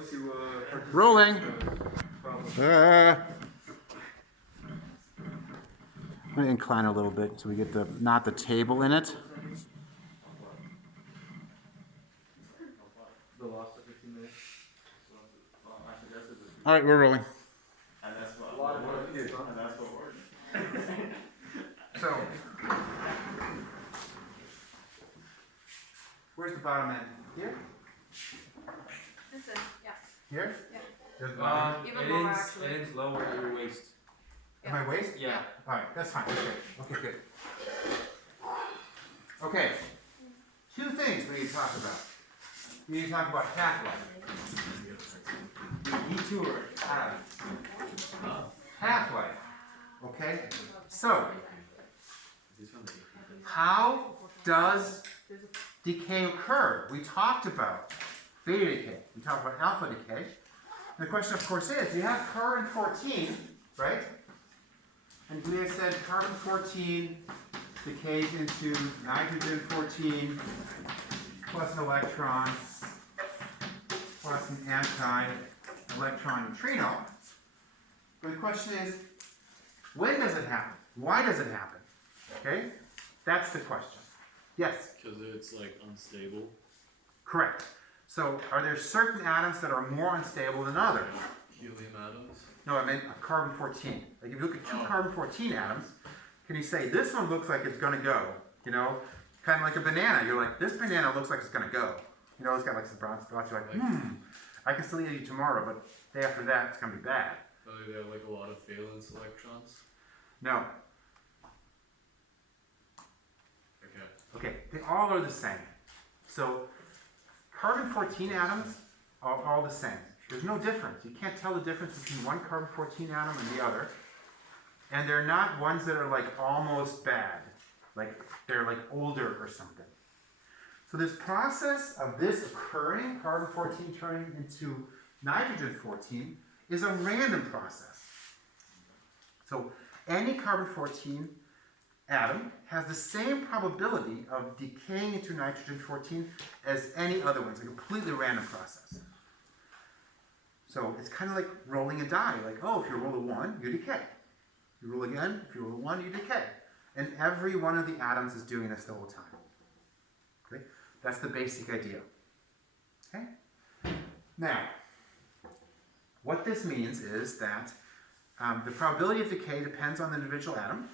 those who Rolling. I'm going to incline a little bit so we get not the table in it. All right, we're rolling. And that's what So, where's the bottom end? Here? This is, yeah. Here? Yeah. There's the bottom end. Even lower, actually. It ends lower at your waist. At my waist? Yeah. All right, that's fine. Okay, good. Okay, two things we need to talk about. We need to talk about half-life. Detour. Half-life. Okay? So, how does decay occur? We talked about beta decay. We talked about alpha decay. And the question, of course, is you have carbon-14, right? And we have said carbon-14 decays into nitrogen-14 plus an electron plus an anti-electron neutrino. But the question is, when does it happen? Why does it happen? Okay? That's the question. Yes? Because it's like unstable. Correct. So are there certain atoms that are more unstable than others? Helium atoms. No, I meant carbon-14. Like if you look at two carbon-14 atoms, can you say this one looks like it's going to go? You know, kind of like a banana. You're like, this banana looks like it's going to go. You know, it's got like some brown spots. You're like, I can still eat it tomorrow, but the day after that, it's going to be bad. Oh, they have like a lot of valence electrons. No. Okay. Okay, they all are the same. So carbon-14 atoms are all the same. There's no difference. You can't tell the difference between one carbon-14 atom and the other. And they're not ones that are like almost bad. Like they're like older or something. So this process of this occurring, carbon-14 turning into nitrogen-14, is a random process. So any carbon-14 atom has the same probability of decaying into nitrogen-14 as any other one. It's a completely random process. So it's kind of like rolling a die. Like, oh, if you roll a 1, you decay. You roll again, if you roll a 1, you decay. And every one of the atoms is doing this the whole time. Okay? That's the basic idea. Okay? Now, what this means is that the probability of decay depends on the individual atom.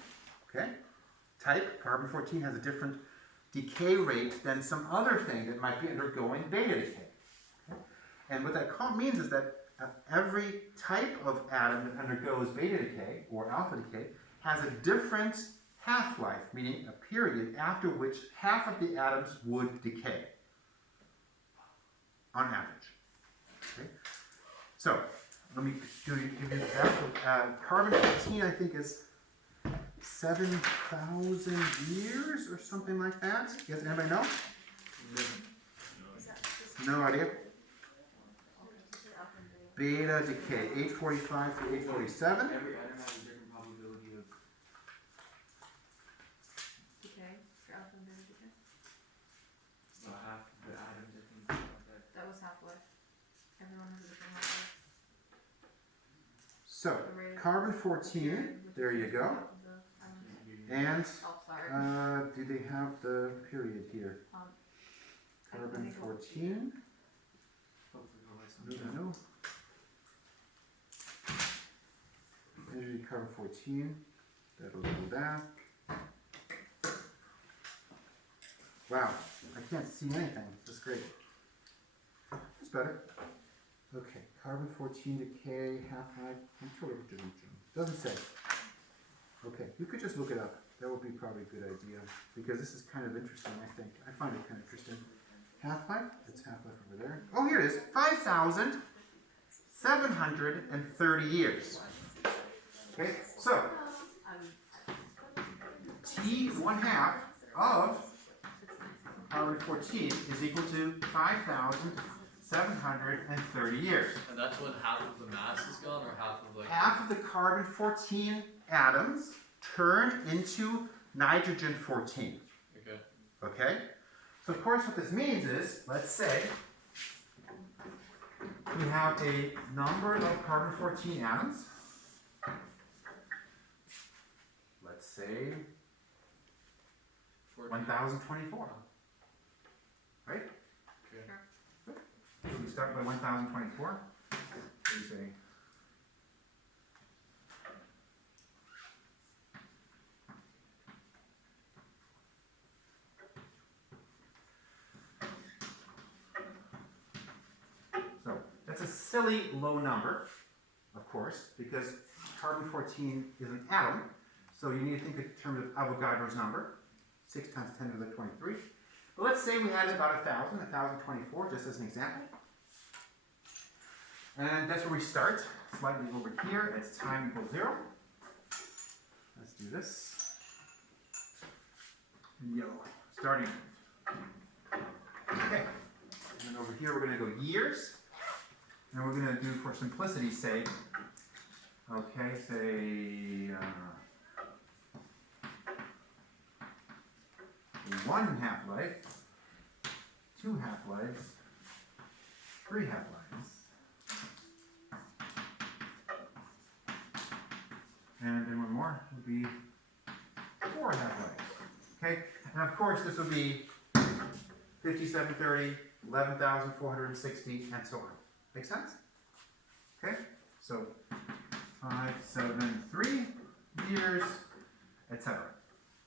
Okay? Type, carbon-14 has a different decay rate than some other thing that might be undergoing beta decay. Okay? And what that means is that every type of atom that undergoes beta decay or alpha decay has a different half-life, meaning a period after which half of the atoms would decay, on average. Okay? So, let me give you an example. Carbon-14, I think, is 7,000 years or something like that. You guys, anybody know? No idea. Beta decay, 845 to 847. Every atom has a different probability of Decay for alpha and beta decay. half the atoms, I think. Like That was half-life. Everyone has a different half-life. So, carbon-14, there you go. And Oh, sorry. do they have the period here? Carbon-14. No. Energy carbon-14. That'll do that. Wow, I can't see anything. That's great. That's better. Okay, carbon-14 decay, half-life. I'm sure it doesn't say. Okay, you could just look it up. That would be probably a good idea because this is kind of interesting, I think. I find it kind of interesting. Half-life? It's half-life over there. Oh, here it is. 5,730 years. Okay, so T 1/2 of carbon-14 is equal to 5,730 years. And that's when half of the mass is gone, or half of like. Half of the carbon-14 atoms turn into nitrogen-14. Okay. Okay? So of course what this means is, let's say, we have a number of carbon-14 atoms. Let's say 1024. Right? Okay. So we start by 1024. What do you say? So that's a silly low number, of course, because carbon-14 is an atom, so you need to think in terms of Avogadro's number, 6 times 10 to the 23. But let's say we had about 1024, just as an example. And that's where we start, slightly over here, as time equals 0. Let's do this. In yellow, starting. Okay. And then over here we're going to go years. And we're going to do, for simplicity's sake, okay, say 1 half-life, 2 half-lives, 3 half-lives, and then one more would be 4 half-lives. Okay, and of course this would be 5730, 11,460, and so on. Make sense? Okay, so 5, 7, 3 years, etc.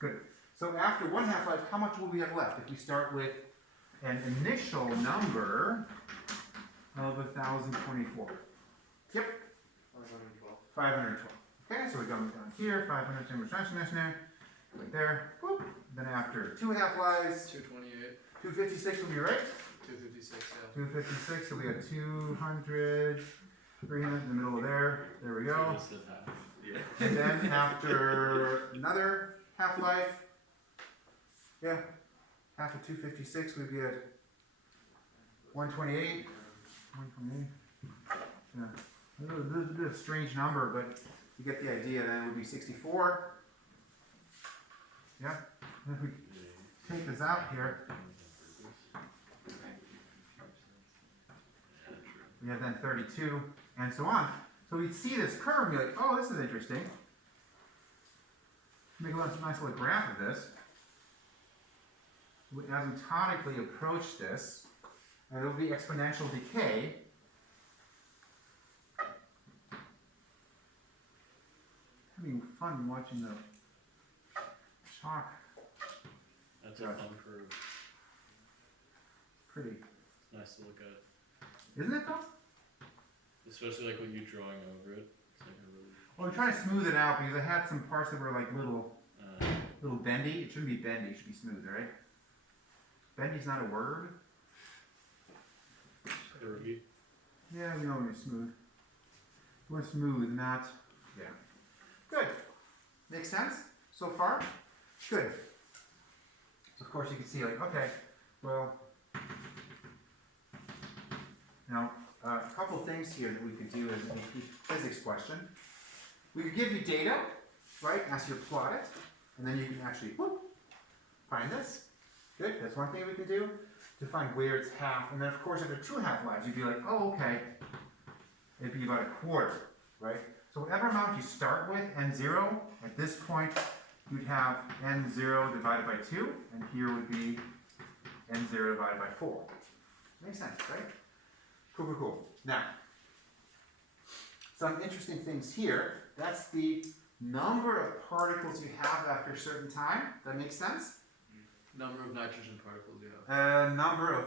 Good. So after 1 half-life, how much will we have left? If we start with an initial number of 1024. Yep. 512. 512. Okay, so we're going down here, 500, right there. Whoop. Then after 2 half-lives, 228. 256 will be right. 256, yeah. 256, so we got 200, 300 in the middle of there. There we go. Yeah. And then after another half-life, yeah, after 256, we'd be at 128. 128. Yeah. This is a bit of a strange number, but you get the idea. Then it would be 64. Yeah. And if we take this out here, we have then 32, and so on. So we'd see this curve and be like, oh, this is interesting. Make a nice little graph of this. We asymptotically approach this, and it'll be exponential decay. Having fun watching the chalk. That's a fun curve. Pretty. It's nice to look at. Isn't it though? Especially like when you're drawing over it. It's like a really, Well, I'm trying to smooth it out because I had some parts that were like little bendy. It shouldn't be bendy, it should be smooth, right? Bendy's not a word. curvy. Yeah, we know when you're smooth. We're smooth, not, yeah. Good. Makes sense so far? Good. So of course you can see like, okay, well, now a couple things here that we could do as a physics question. We could give you data, right, ask you to plot it, and then you can actually, whoop, find this. Good, that's one thing we can do, to find where it's half, and then of course after 2 half-lives, you'd be like, oh, okay, it'd be about a quarter, right? So whatever amount you start with, n0, at this point, you'd have n0 divided by 2, and here would be n0 divided by 4. Makes sense, right? Cool, cool, cool. Now, some interesting things here. That's the number of particles you have after a certain time. That makes sense? Number of nitrogen particles you have. Number of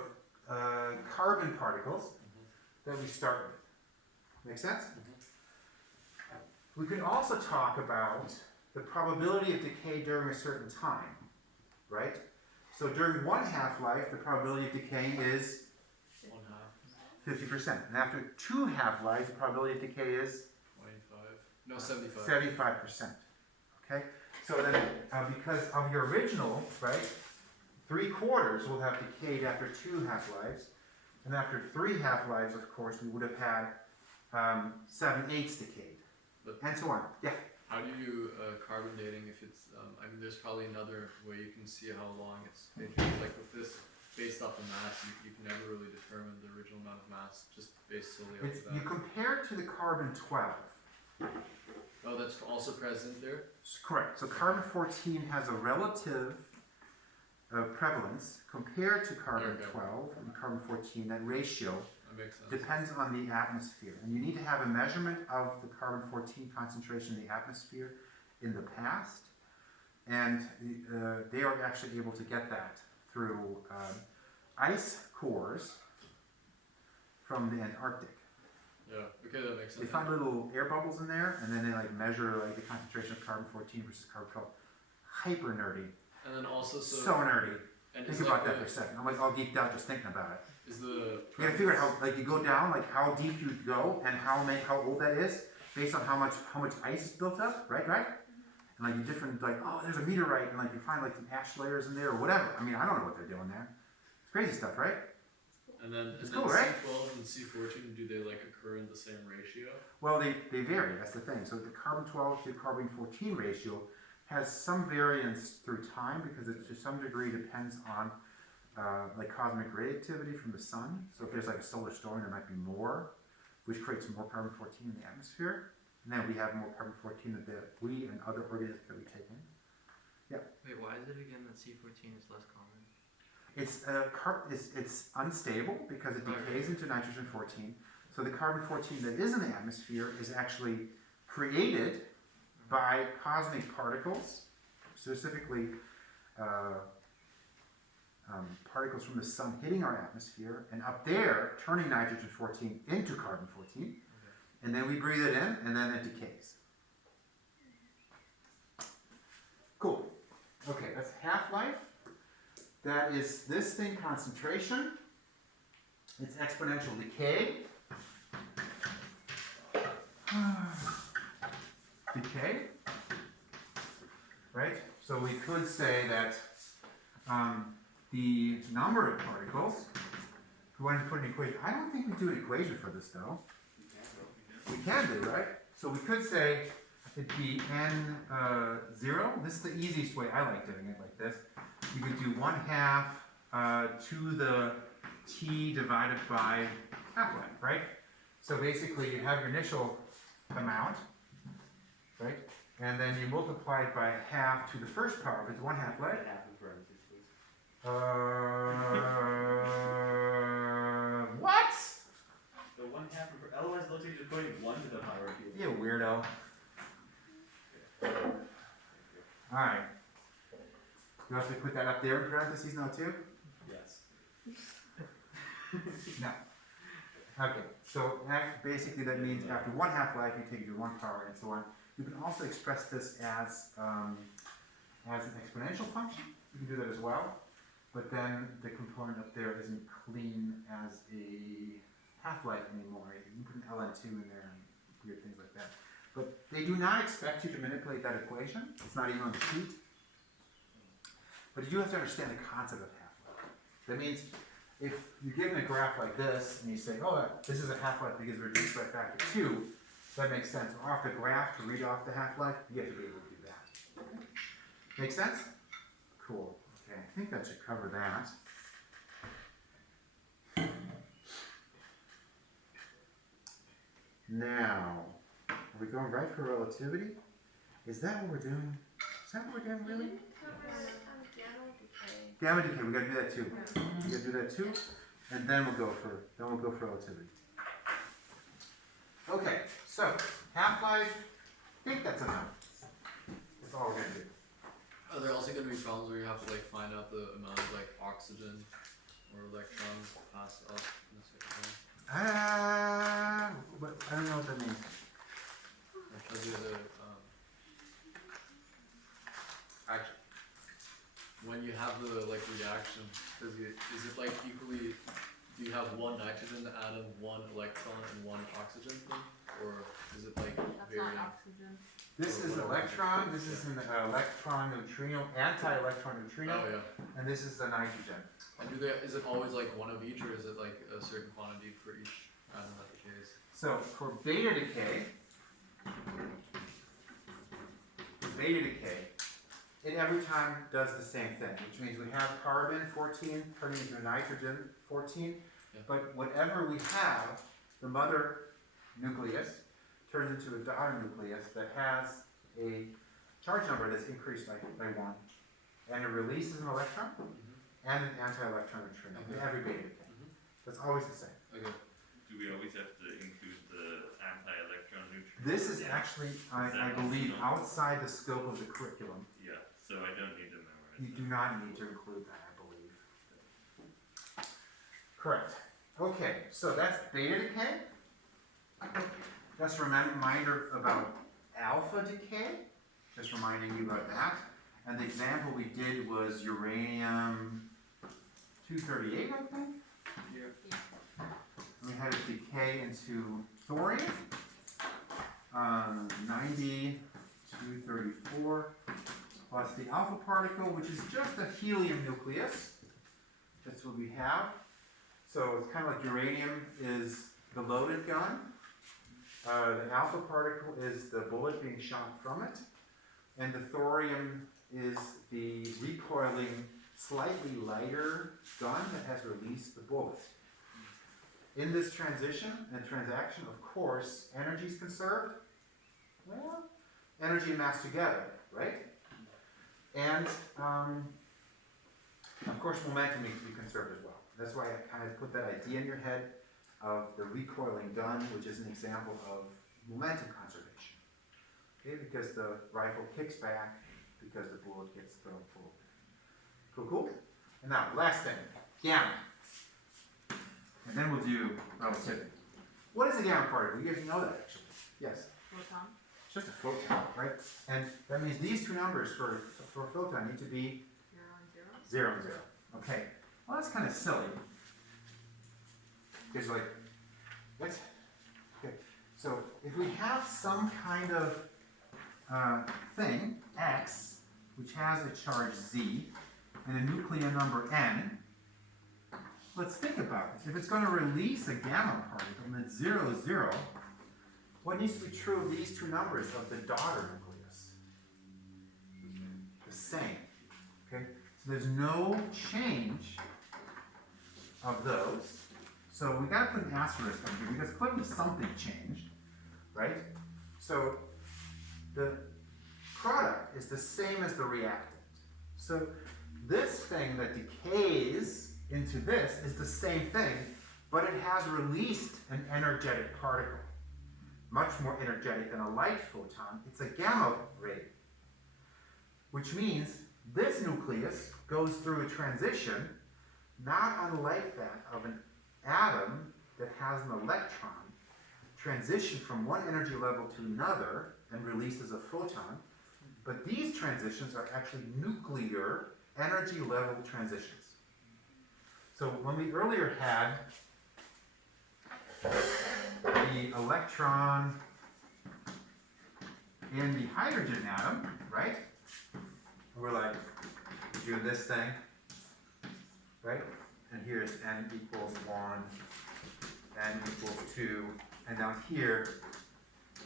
carbon particles that we start with. Make sense? We can also talk about the probability of decay during a certain time, right? So during 1 half-life, the probability of decaying is 1/2. 50%. And after 2 half-lives, the probability of decay is 25. No, 75. 75%. Okay? So then, because of your original, right, 3/4 will have decayed after 2 half-lives. And after 3 half-lives, of course, we would have had 7/8 decayed. But and so on. Yeah. how do you carbon dating if it's, I mean, there's probably another way you can see how long it's been. Like with this based off the mass, you can never really determine the original amount of mass just based solely off It's, of you that. compare it to the carbon 12. Oh, that's also present there? Correct. So carbon 14 has a relative prevalence compared to carbon Okay. 12 and carbon 14. That ratio That makes sense. depends on the atmosphere. And you need to have a measurement of the carbon 14 concentration in the atmosphere in the past. And they are actually able to get that through ice cores from the Antarctic. Yeah, okay, that makes They sense. find little air bubbles in there, and then they like measure like the concentration of carbon 14 versus carbon 12. Hyper nerdy. And then also, So nerdy. and Think is about like that for a second. I'm like all geeked out just thinking about it. is the You gotta figure out how like you go down, like how deep you go, and how old that is, based on how much ice is built up, right? And like you different like, oh, there's a meteorite, and like you find like some ash layers in there or whatever. I mean, I don't know what they're doing there. It's crazy stuff, right? and then It's cool, right? C12 and C14, do they like occur in the same ratio? Well, they vary. That's the thing. So the carbon 12 to carbon 14 ratio has some variance through time because it to some degree depends on like cosmic radiativity from the sun. So if there's like a solar storm, there might be more, which creates more carbon 14 in the atmosphere. And then we have more carbon 14 that we and other organisms that we take in. Wait, why is it again that C14 is less common? It's unstable because it Right. decays into nitrogen 14. So the carbon 14 that is in the atmosphere is actually created by cosmic particles, specifically particles from the sun hitting our atmosphere, and up there turning nitrogen 14 into carbon 14, and then we breathe it in, and then it decays. Cool. Okay, that's half-life. That is this thing concentration. It's exponential decay. Decay. Right? So we could say that the number of particles, if we wanted to put an equation, I don't think we do an equation for this though. We can do, right? So we could say it'd be n0. This is the easiest way. I like doing it like this. You could do 1/2 to the t divided by half-life, right? So basically you have your initial amount, right? And then you multiply it by half to the first power. If it's 1/2 life. Half in parentheses, please. What? The 1/2 otherwise it looks like you're just putting 1 to the power of You weirdo. Alright. You have to put that up there in parentheses now too? Yes. No. Okay, so basically that means after 1/2 life you take it to 1 power and so on. You can also express this as an exponential function. You can do that as well. But then the component up there isn't clean as a half-life anymore. You can put an ln2 in there and weird things like that. But they do not expect you to manipulate that equation. It's not even on the sheet. But you do have to understand the concept of half-life. That means if you're given a graph like this and you say, oh, this is a half-life because it's reduced by a factor 2, that makes sense. Off the graph to read off the half-life, you have to be able to do that. Make sense? Cool. Okay, I think that should cover that. Now, are we going right for relativity? Is that what we're doing? Is that what we're doing, really? Gamma Gamma decay. decay, we gotta do that too. We gotta do that too, and then we'll go for relativity. Okay, so half-life, I think that's enough. That's all we're gonna do. Are there also going to be problems where you have to like find out the amount of like oxygen or electrons passed up in a certain time? But I don't know what that means. Because there's a actually, when you have the like reaction, is it like equally? Do you have 1 nitrogen atom, 1 electron, and 1 oxygen thing, or is it like That's varying? not oxygen. This is electron, this is an electron neutrino, anti-electron neutrino, Oh yeah. and this is the nitrogen. And is it always like 1 of each, or is it like a certain quantity for each atom that decays? So for beta decay, it every time does the same thing, which means we have carbon 14 turning into nitrogen 14, Yeah. but whatever we have, the mother nucleus turns into a daughter nucleus that has a charge number that's increased by 1, and it releases an electron and an anti-electron neutrino in every beta decay. That's always the same. Okay. Do we always have to include the anti-electron neutrino? This is actually, I believe, outside the scope of the curriculum. Yeah, so I don't need to memorize You that. do not need to include that, I believe. Correct. Okay, so that's beta decay. Just a reminder about alpha decay. Just reminding you about that. And the example we did was uranium 238, I think. Yeah. And we had it decay into thorium. 90, 234, plus the alpha particle, which is just a helium nucleus. That's what we have. So it's kind of like uranium is the loaded gun. The alpha particle is the bullet being shot from it. And the thorium is the recoiling, slightly lighter gun that has released the bullet. In this transition and transaction, of course, energy is conserved. Well, energy and mass together, right? And, of course, momentum needs to be conserved as well. That's why I kind of put that idea in your head of the recoiling gun, which is an example of momentum conservation. Okay, because the rifle kicks back because the bullet gets thrown forward. Cool, cool? And now, last thing, gamma. And then we'll do relativity. What is a gamma particle? You guys know that, actually. Yes? Photon. It's just a photon, right? And that means these two numbers for a photon need to be 0 and 0. 0 and 0. Okay. Well, that's kind of silly. Because, like, what? Okay. So, if we have some kind of thing, X, which has a charge Z, and a nuclear number N, let's think about this. If it's going to release a gamma particle and it's 0, 0, what needs to be true of these two numbers of the daughter nucleus? The same. Okay? So there's no change of those. So we got to put an asterisk on here because clearly something changed, right? So the product is the same as the reactant. So this thing that decays into this is the same thing, but it has released an energetic particle. Much more energetic than a light photon. It's a gamma ray. Which means this nucleus goes through a transition, not unlike that of an atom that has an electron, transition from one energy level to another and releases a photon. But these transitions are actually nuclear energy level transitions. So when we earlier had the electron in the hydrogen atom, right? We're like doing this thing, right? And here's n equals 1, n equals 2, and down here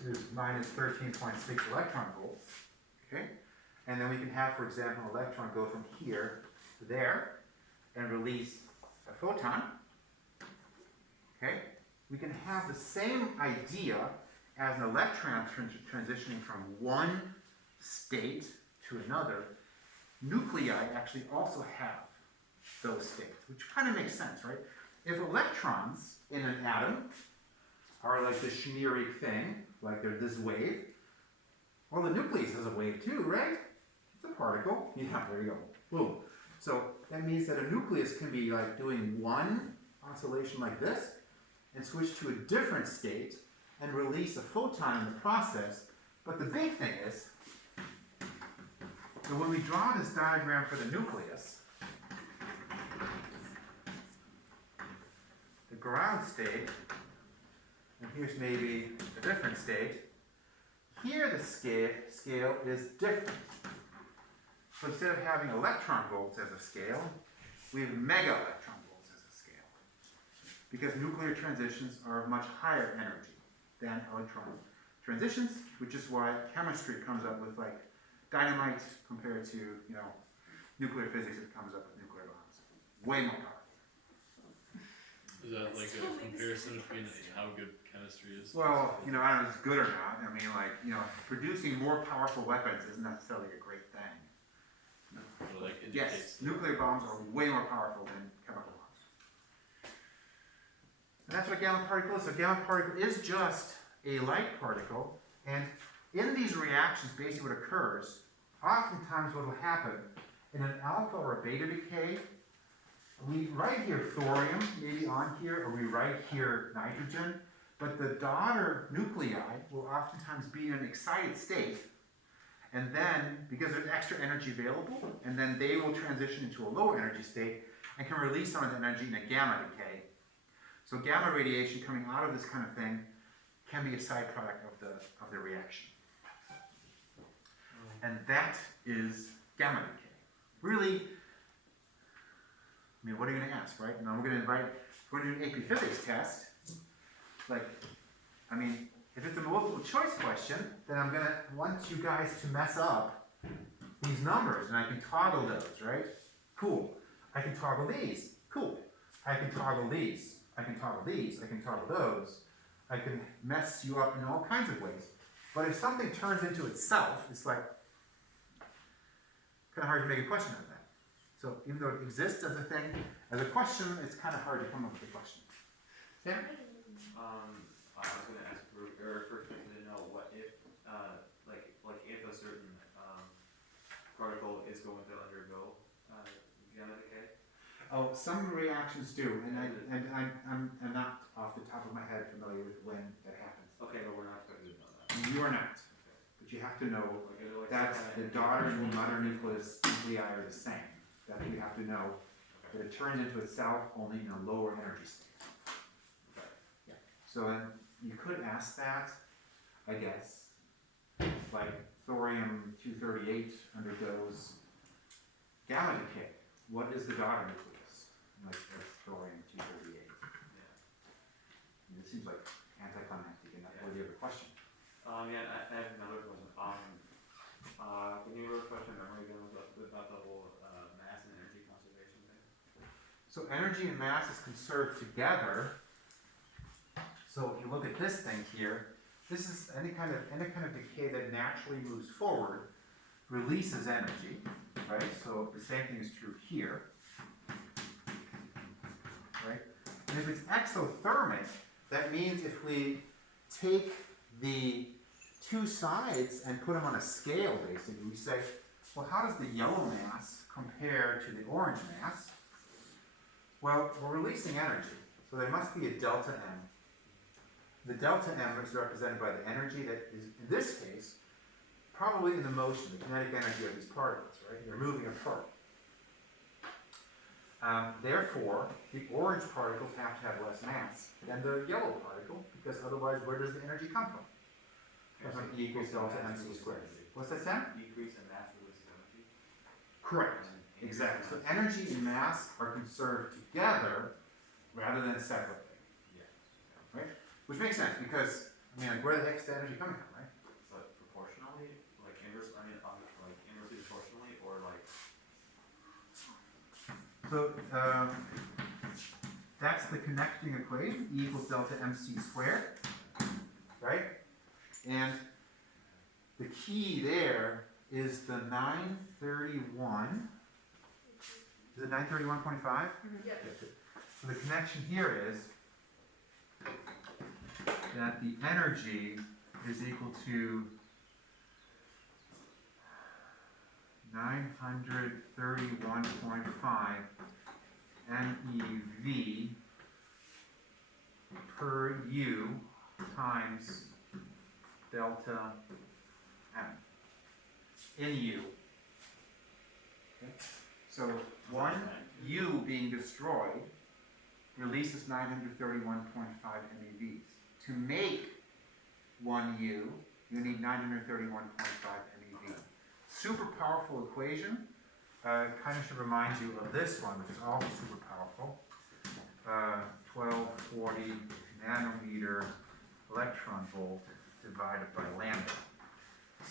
is minus 13.6 electron volts, okay? And then we can have, for example, an electron go from here to there and release a photon, okay? We can have the same idea as an electron transitioning from one state to another. Nuclei actually also have those states, which kind of makes sense, right? If electrons in an atom are like this Schneerig thing, like they're this wave, well, the nucleus has a wave too, right? It's a particle. Yeah, there you go. Boom. So that means that a nucleus can be like doing one oscillation like this and switch to a different state and release a photon in the process. But the big thing is that when we draw this diagram for the nucleus, the ground state, and here's maybe a different state, here the scale is different. So instead of having electron volts as a scale, we have mega electron volts as a scale. Because nuclear transitions are of much higher energy than electron transitions, which is why chemistry comes up with like dynamite compared to, you know, nuclear physics that comes up with nuclear bombs. Way more powerful. Is that like a Totally comparison between how good chemistry is? Well, you know, I don't know if it's good or not. I mean, like, you know, producing more powerful weapons isn't necessarily a great thing. Or like Yes, indicates. nuclear bombs are way more powerful than chemical bombs. And that's what a gamma particle is. So a gamma particle is just a light particle, and in these reactions, basically what occurs, oftentimes what will happen in an alpha or a beta decay, we write here thorium, maybe on here, or we write here nitrogen, but the daughter nuclei will oftentimes be in an excited state, and then, because there's extra energy available, and then they will transition into a lower energy state and can release some of the energy in a gamma decay. So gamma radiation coming out of this kind of thing can be a side product of the reaction. And that is gamma decay. Really, I mean, what are you going to ask, right? Now we're going to do an AP physics test. Like, I mean, if it's a multiple choice question, then I'm going to want you guys to mess up these numbers, and I can toggle those, right? Cool. I can toggle these. Cool. I can toggle these. I can toggle these. I can toggle those. I can mess you up in all kinds of ways. But if something turns into itself, it's like kind of hard to make a question out of that. So even though it exists as a thing, as a question, it's kind of hard to come up with a question. Yeah? I was gonna ask, or first I to know what if, like if a certain, particle is going to undergo, gamma decay? Oh, some reactions do, and I'm not off the top of my head familiar with when that happens. Okay, but we're not expected to know that. You are not, but you have to know Like, is it like that some the kind of daughter and the energy mother transfer? nucleus nuclei are the same. That you have to know that it turns into itself only in a lower energy state. Okay. Yeah. So then you could ask that, I guess, like thorium-238 undergoes gamma decay. What is the daughter nucleus? Like of thorium-238. Yeah. It seems like anticlimactic and not worthy of a question. Yeah, I have another question. Can you refresh my memory again about the whole mass and energy conservation thing? So energy and mass is conserved together. So if you look at this thing here, this is any kind of decay that naturally moves forward releases energy, right? So the same thing is true here, right? And if it's exothermic, that means if we take the two sides and put them on a scale, basically, we say, well, how does the yellow mass compare to the orange mass? Well, we're releasing energy, so there must be a delta M. The delta M is represented by the energy that is, in this case, probably in the motion, the kinetic energy of these particles, right? They're moving apart. Therefore, the orange particles have to have less mass than the yellow particle, because otherwise, where does the energy come from? Comes from E equals delta MC squared. What's that sound? Decrease in mass releases energy. Correct. And Exactly. So increase in mass- energy and mass are conserved together rather than separately. Yeah. Which makes sense because, I mean, like, where the heck is the energy coming from, right? So proportionally, like inverse, like inversely proportionally, or like. So that's the connecting equation, E equals delta MC squared, right? And the key there is the 931, is it 931.5? Yep. So the connection here is that the energy is equal to 931.5 MeV per U times delta M in U. Okay? So one U being destroyed releases 931.5 MeVs. To make 1 U, you need 931.5 MeV. Super powerful equation. Kind of should remind you of this one, which is also super powerful. 1240 nanometer electron volt divided by lambda.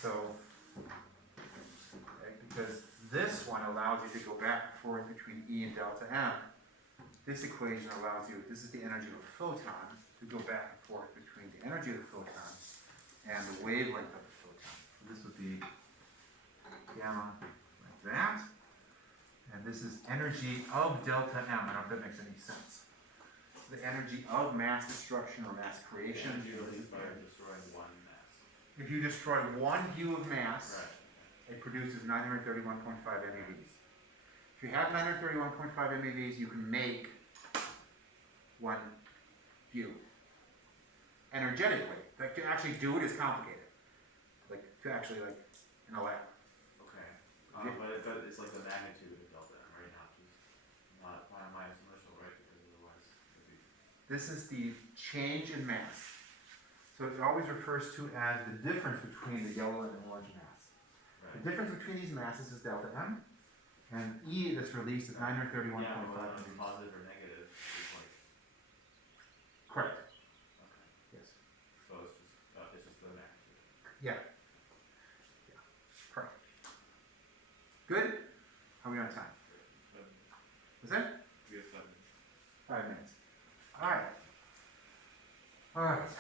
So because this one allows you to go back and forth between E and delta M. This equation allows you, this is the energy of a photon, to go back and forth between the energy of the photon and the wavelength of the photon. So this would be gamma like that. And this is energy of delta M. I don't know if that makes any sense. The energy of mass destruction or mass creation. Energy released by destroying one mass. If you destroy one hue of mass, Right. it produces 931.5 MeVs. If you have 931.5 MeVs, you can make one hue. Energetically. Like to actually do it is complicated. Like to actually like in a lab. Okay. But it's like the magnitude of delta M, right? Not just not minus inertial, right? Because otherwise it'd be. This is the change in mass. So it always refers to as the difference between the yellow and the orange mass. The Right. difference between these masses is delta M, and E that's released is 931.5 Yeah, whether it's MeVs. positive or negative is like. Correct. Okay. Yes. So it's just the magnitude. Yeah. Yeah. Correct. Good? How are we on time? Is that? We have 7. 5 minutes. Alright. Alright.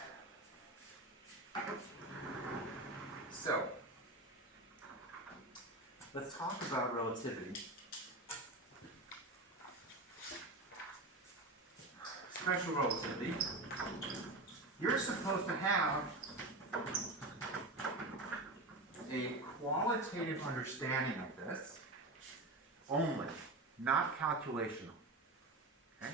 So, let's talk about relativity. Special relativity. You're supposed to have a qualitative understanding of this only, not calculational. Okay?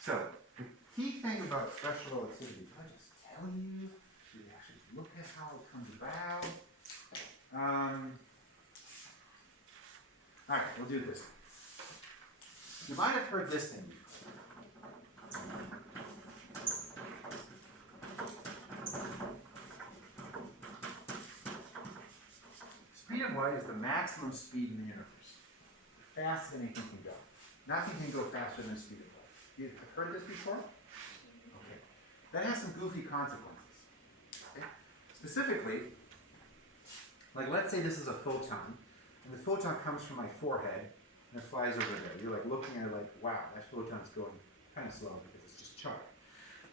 So, the key thing about special relativity, can I just tell you? Should we actually look at how it comes about? Alright, we'll do this. You might have heard this thing before. Speed of light is the maximum speed in the universe. Faster than anything can go. Nothing can go faster than the speed of light. You've heard of this before? Okay. That has some goofy consequences. Okay? Specifically, like let's say this is a photon, and the photon comes from my forehead, and it flies over there. You're like looking at it like, wow, that photon's going kind of slow because it's just charged.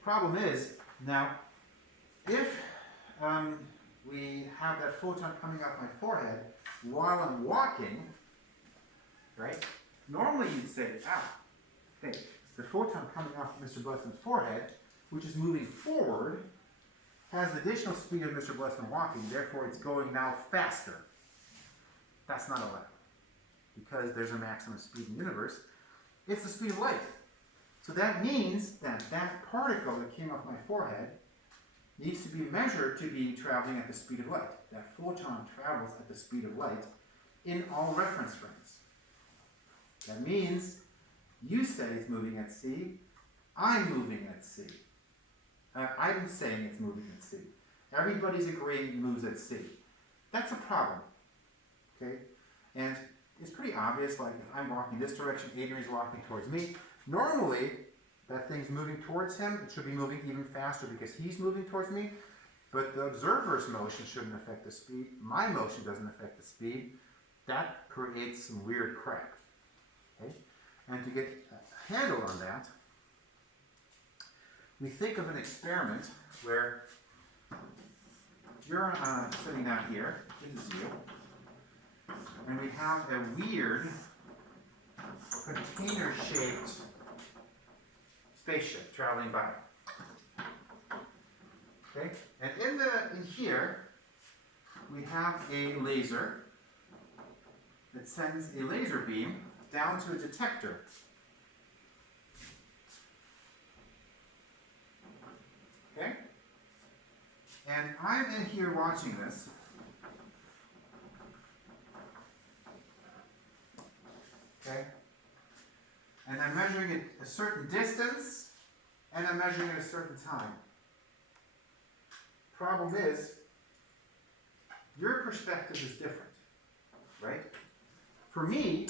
Problem is, now, if we have that photon coming off my forehead while I'm walking, right? Normally you'd say, okay, the photon coming off Mr. Blessman's forehead, which is moving forward, has the additional speed of Mr. Blessman walking, therefore it's going now faster. That's not allowed, because there's a maximum speed in the universe. It's the speed of light. So that means that that particle that came off my forehead needs to be measured to be traveling at the speed of light. That photon travels at the speed of light in all reference frames. That means you say it's moving at c, I'm moving at c. I'm saying it's moving at c. Everybody's agreeing it moves at c. That's a problem. Okay? And it's pretty obvious, like if I'm walking this direction, Adrian's walking towards me. Normally, that thing's moving towards him. It should be moving even faster because he's moving towards me. But the observer's motion shouldn't affect the speed. My motion doesn't affect the speed. That creates some weird crap. Okay? And to get a handle on that, we think of an experiment where you're sitting down here, this is you, and we have a weird container-shaped spaceship traveling by. Okay? And in here, we have a laser that sends a laser beam down to a detector. Okay? And I'm in here watching this. Okay? And I'm measuring it a certain distance, and I'm measuring it a certain time. Problem is, your perspective is different, right? For me,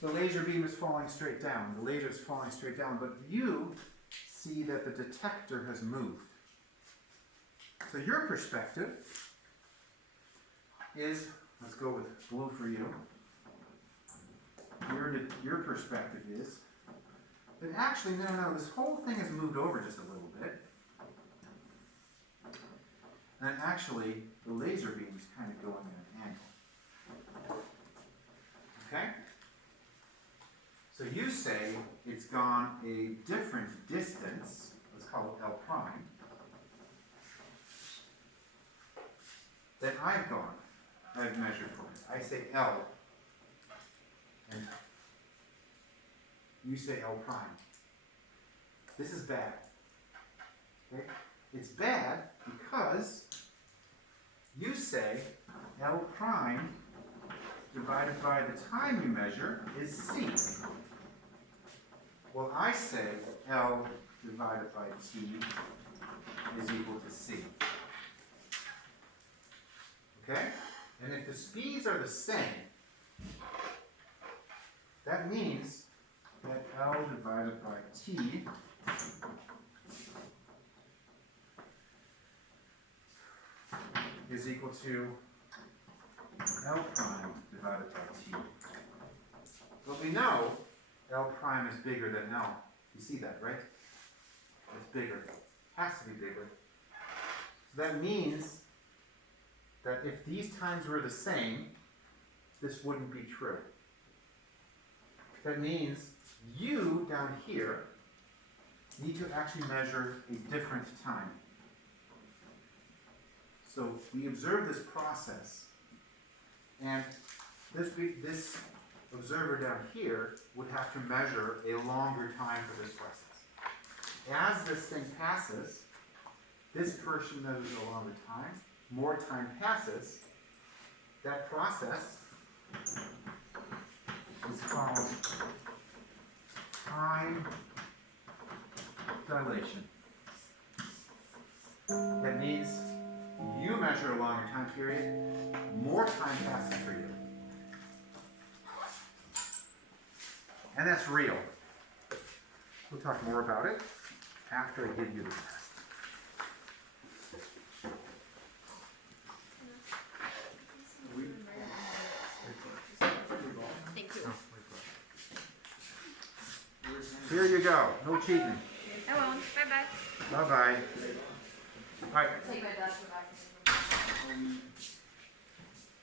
the laser beam is falling straight down. The laser is falling straight down, but you see that the detector has moved. So your perspective is let's go with blue for you. Your perspective is that actually, no, this whole thing has moved over just a little bit. And actually, the laser beam is kind of going at an angle. Okay? So you say it's gone a different distance, let's call it L prime, that I've measured for it. I say L, and you say L prime. This is bad. Okay? It's bad because you say L prime divided by the time you measure is C. Well, I say L divided by T is equal to C. Okay? And if the speeds are the same, that means that L divided by T is equal to L prime divided by T. But we know L prime is bigger than L. You see that, right? It's bigger. Has to be bigger. So that means that if these times were the same, this wouldn't be true. That means you down here need to actually measure a different time. So we observe this process, and this observer down here would have to measure a longer time for this process. As this thing passes, this person measures a longer time. More time passes. That process is called time dilation. That means you measure a longer time period, more time passes for you. And that's real. We'll talk more about it after I give you the test. Thank you. Here you go. No cheating. I won't. Bye-bye. Bye-bye. All right. Take my dad back.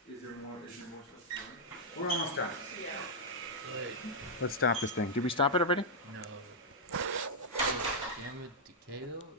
Is there more stuff to learn? We're almost done. Wait, Let's stop this thing. Did we stop it already? no. Wait, with Decay though?